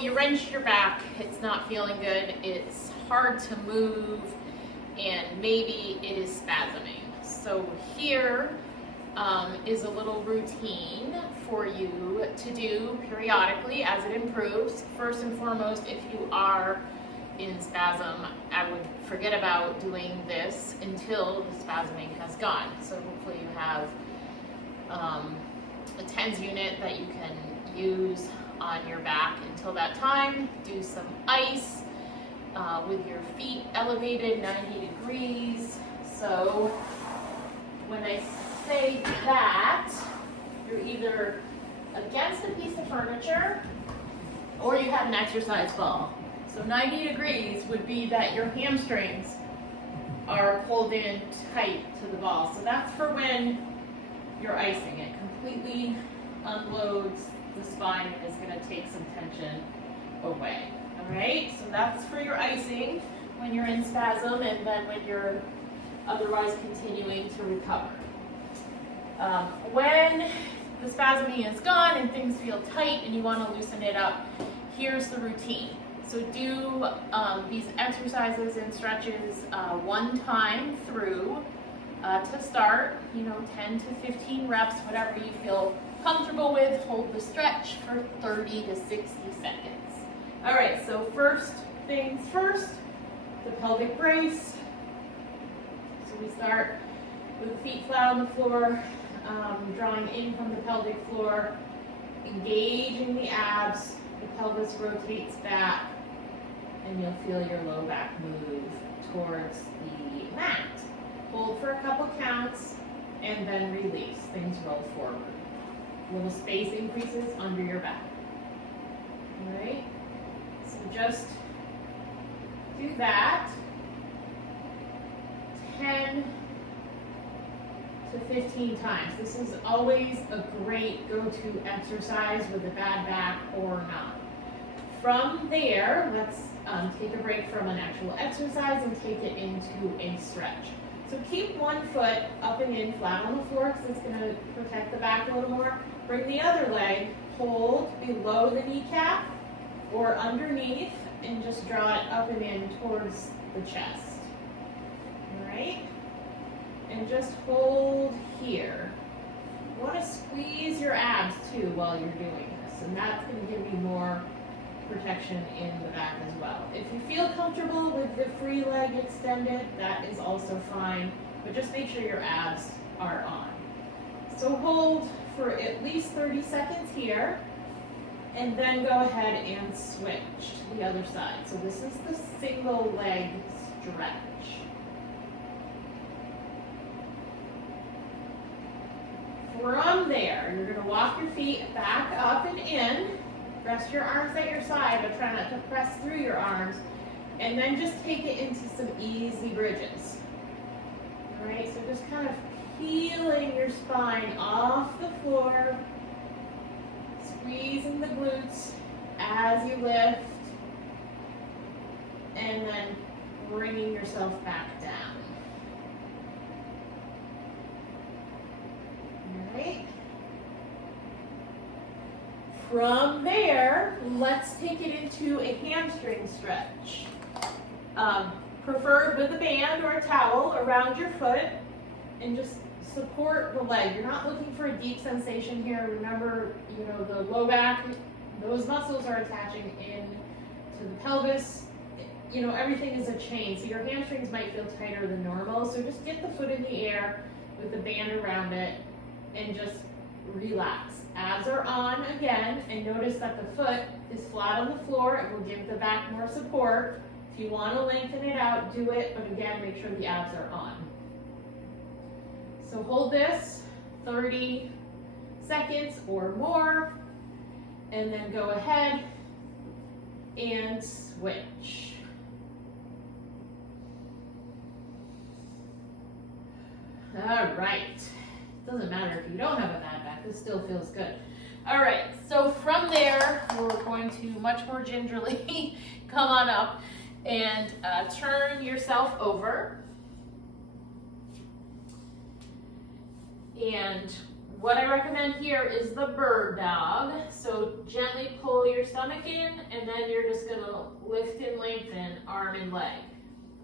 you wrenched your back, it's not feeling good, it's hard to move, and maybe it is spasming. So here is a little routine for you to do periodically as it improves. First and foremost, if you are in spasm, I would forget about doing this until the spasming has gone. So hopefully you have a TENS unit that you can use on your back until that time. Do some ice with your feet elevated 90 degrees. So when I say that, you're either against a piece of furniture or you have an exercise ball. So 90 degrees would be that your hamstrings are pulled in tight to the ball. So that's for when you're icing it. Completely unloads the spine and is going to take some tension away. All right, so that's for your icing when you're in spasm and then when you're otherwise continuing to recover. When the spasming is gone and things feel tight and you want to loosen it up, here's the routine. So do these exercises and stretches one time through to start, 10 to 15 reps, whatever you feel comfortable with. Hold the stretch for 30 to 60 seconds. All right, so first things first, the pelvic brace. So we start with the feet flat on the floor, drawing in from the pelvic floor, engaging the abs, the pelvis rotates back, and you'll feel your low back move towards the mat. Hold for a couple counts, and then release. Things roll forward. Little space increases under your back. All right? So just do that 10 to 15 times. This is always a great go-to exercise with a bad back or not. From there, let's take a break from an actual exercise and take it into a stretch. So keep one foot up and in flat on the floor because it's going to protect the back a little more. Bring the other leg, hold below the kneecap or underneath, and just draw it up and in towards the chest. All right? And just hold here. You want to squeeze your abs too while you're doing this, and that's going to give you more protection in the back as well. If you feel comfortable with the free leg extended, that is also fine, but just make sure your abs are on. So hold for at least 30 seconds here, and then go ahead and switch to the other side. So this is the single leg stretch. From there, you're going to walk your feet back up and in. Rest your arms at your side, but try not to press through your arms. And then just take it into some easy bridges. All right, so just kind of peeling your spine off the floor, squeezing the glutes as you lift, and then bringing yourself back down. All right. From there, let's take it into a hamstring stretch. Preferred with a band or a towel around your foot, and just support the leg. You're not looking for a deep sensation here. Remember, the low back, those muscles are attaching in to the pelvis. Everything is a chain, so your hamstrings might feel tighter than normal. So just get the foot in the air with the band around it and just relax. Abs are on again, and notice that the foot is flat on the floor. It will give the back more support. If you want to lengthen it out, do it, but again, make sure the abs are on. So hold this 30 seconds or more, and then go ahead and switch. All right. Doesn't matter if you don't have a bad back, this still feels good. All right, so from there, we're going to much more gingerly come on up and turn yourself over and What I recommend here is the bird dog. So gently pull your stomach in, and then you're just gonna lift and lengthen arm and leg.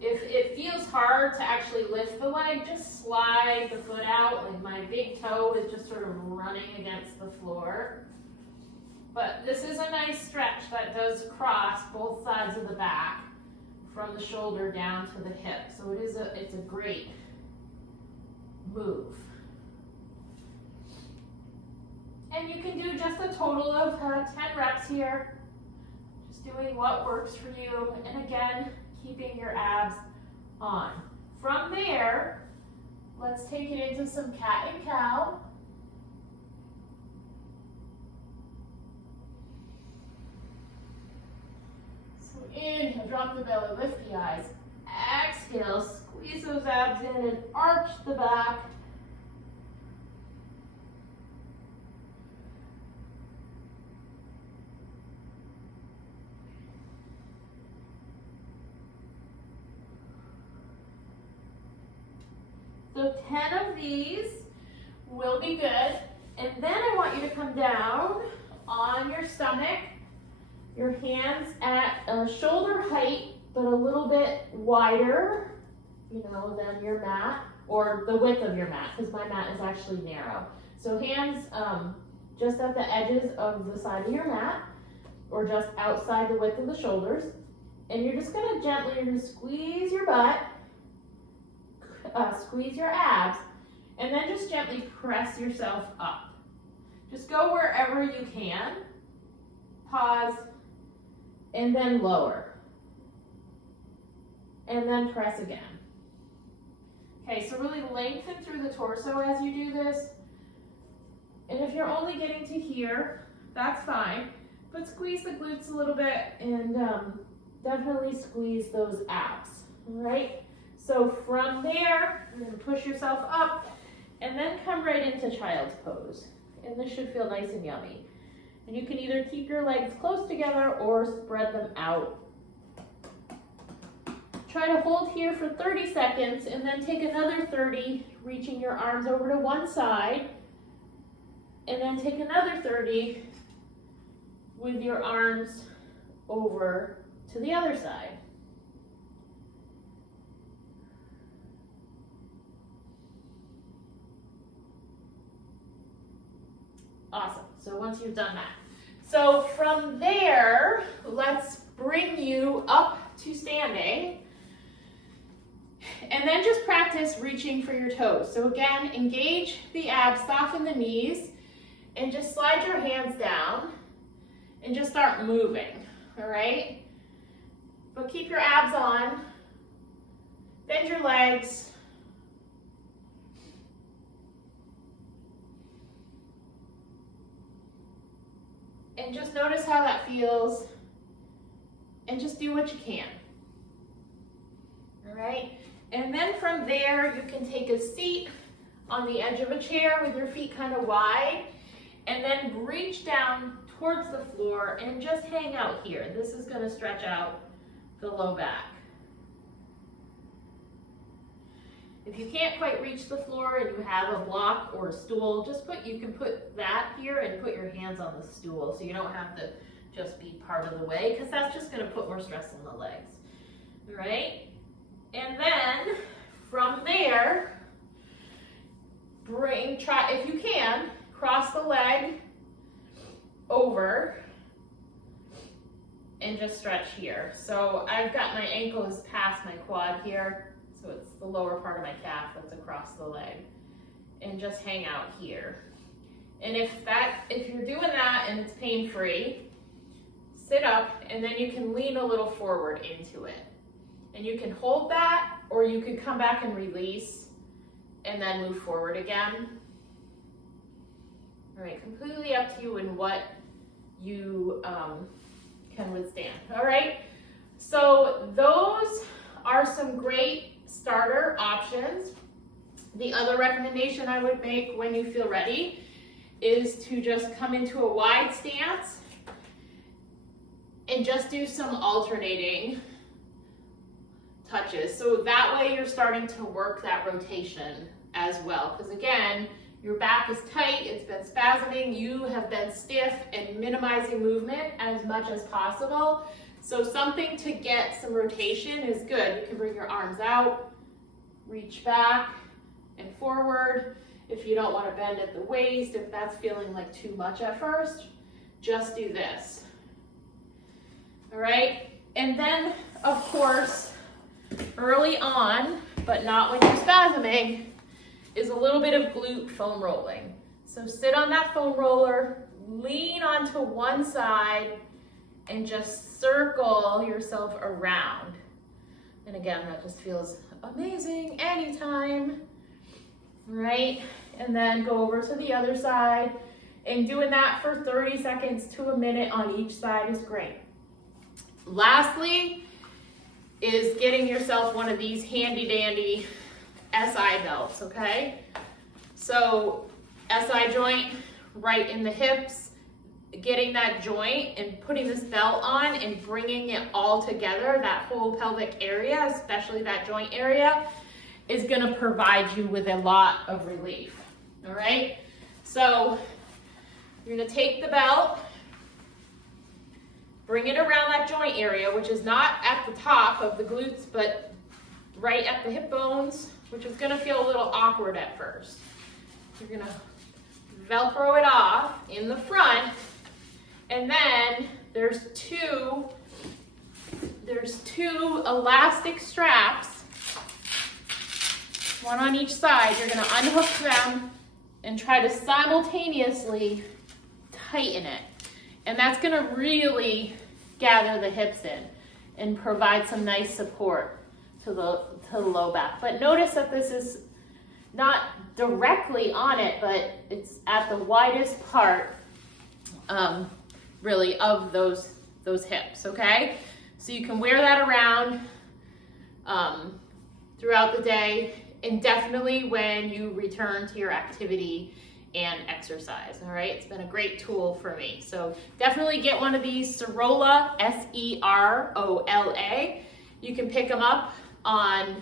If it feels hard to actually lift the leg, just slide the foot out. Like my big toe is just sort of running against the floor. But this is a nice stretch that does cross both sides of the back from the shoulder down to the hip. So it's a great move. And you can do just a total of 10 reps here, just doing what works for you. And again, keeping your abs on. From there, let's take it into some cat and cow. So inhale, drop the belly, lift the eyes. Exhale, squeeze those abs in and arch the back. So 10 of these will be good. And then I want you to come down on your stomach, your hands at shoulder height, but a little bit wider, than your mat, or the width of your mat, because my mat is actually narrow. So hands just at the edges of the side of your mat, or just outside the width of the shoulders. And you're just gonna gently squeeze your butt, squeeze your abs, and then just gently press yourself up. Just go wherever you can. Pause, and then lower. And then press again. Okay, so really lengthen through the torso as you do this. And if you're only getting to here, that's fine. But squeeze the glutes a little bit and definitely squeeze those abs, all right? So from there, you're gonna push yourself up and then come right into child's pose. And this should feel nice and yummy. And you can either keep your legs close together or spread them out. Try to hold here for 30 seconds and then take another 30, reaching your arms over to one side. And then take another 30 with your arms over to the other side. Awesome. So once you've done that. So from there, let's bring you up to standing. And then just practice reaching for your toes. So again, engage the abs, soften the knees, and just slide your hands down and just start moving, all right? But keep your abs on, bend your legs. And just notice how that feels, and just do what you can, all right? And then from there, you can take a seat on the edge of a chair with your feet kind of wide, and then reach down towards the floor and just hang out here. This is gonna stretch out the low back. If you can't quite reach the floor and you have a block or a stool, you can put that here and put your hands on the stool so you don't have to just be part of the way, because that's just gonna put more stress on the legs, all right? And then from there, try if you can, cross the leg over and just stretch here. So I've got my ankles past my quad here, so it's the lower part of my calf that's across the leg, and just hang out here. And if you're doing that and it's pain-free, sit up and then you can lean a little forward into it. And you can hold that, or you could come back and release and then move forward again. All right, completely up to you and what you can withstand. All right, so those are some great starter options. The other recommendation I would make when you feel ready is to just come into a wide stance and just do some alternating touches. So that way you're starting to work that rotation as well. Because again, Your back is tight, it's been spasming, you have been stiff and minimizing movement as much as possible. So something to get some rotation is good. You can bring your arms out, reach back and forward. If you don't want to bend at the waist, if that's feeling like too much at first, just do this. All right, and then of course, early on, but not when you're spasming, is a little bit of glute foam rolling. So sit on that foam roller, lean onto one side, and just circle yourself around. And again, that just feels amazing anytime, right? And then go over to the other side, and doing that for 30 seconds to a minute on each side is great. Lastly, is getting yourself one of these handy dandy SI belts, okay? So SI joint right in the hips, getting that joint and putting this belt on and bringing it all together, that whole pelvic area, especially that joint area, is gonna provide you with a lot of relief, all right? So you're gonna take the belt, bring it around that joint area, which is not at the top of the glutes, but right at the hip bones, which is gonna feel a little awkward at first. You're gonna Velcro it off in the front, and then there's two elastic straps, one on each side. You're gonna unhook them and try to simultaneously tighten it. And that's gonna really gather the hips in and provide some nice support to the low back. But notice that this is not directly on it, but it's at the widest part, really, of those hips, okay? So you can wear that around throughout the day, and definitely when you return to your activity and exercise, all right? It's been a great tool for me. So definitely get one of these Serola, S-E-R-O-L-A. You can pick them up on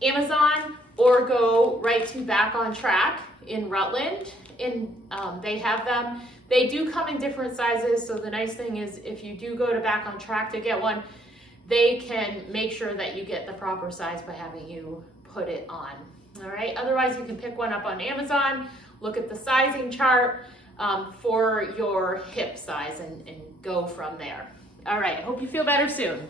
Amazon or go right to Back on Track in Rutland. They have them. They do come in different sizes, so the nice thing is if you do go to Back on Track to get one, they can make sure that you get the proper size by having you put it on, all right? Otherwise, you can pick one up on Amazon, look at the sizing chart for your hip size and go from there. All right, hope you feel better soon.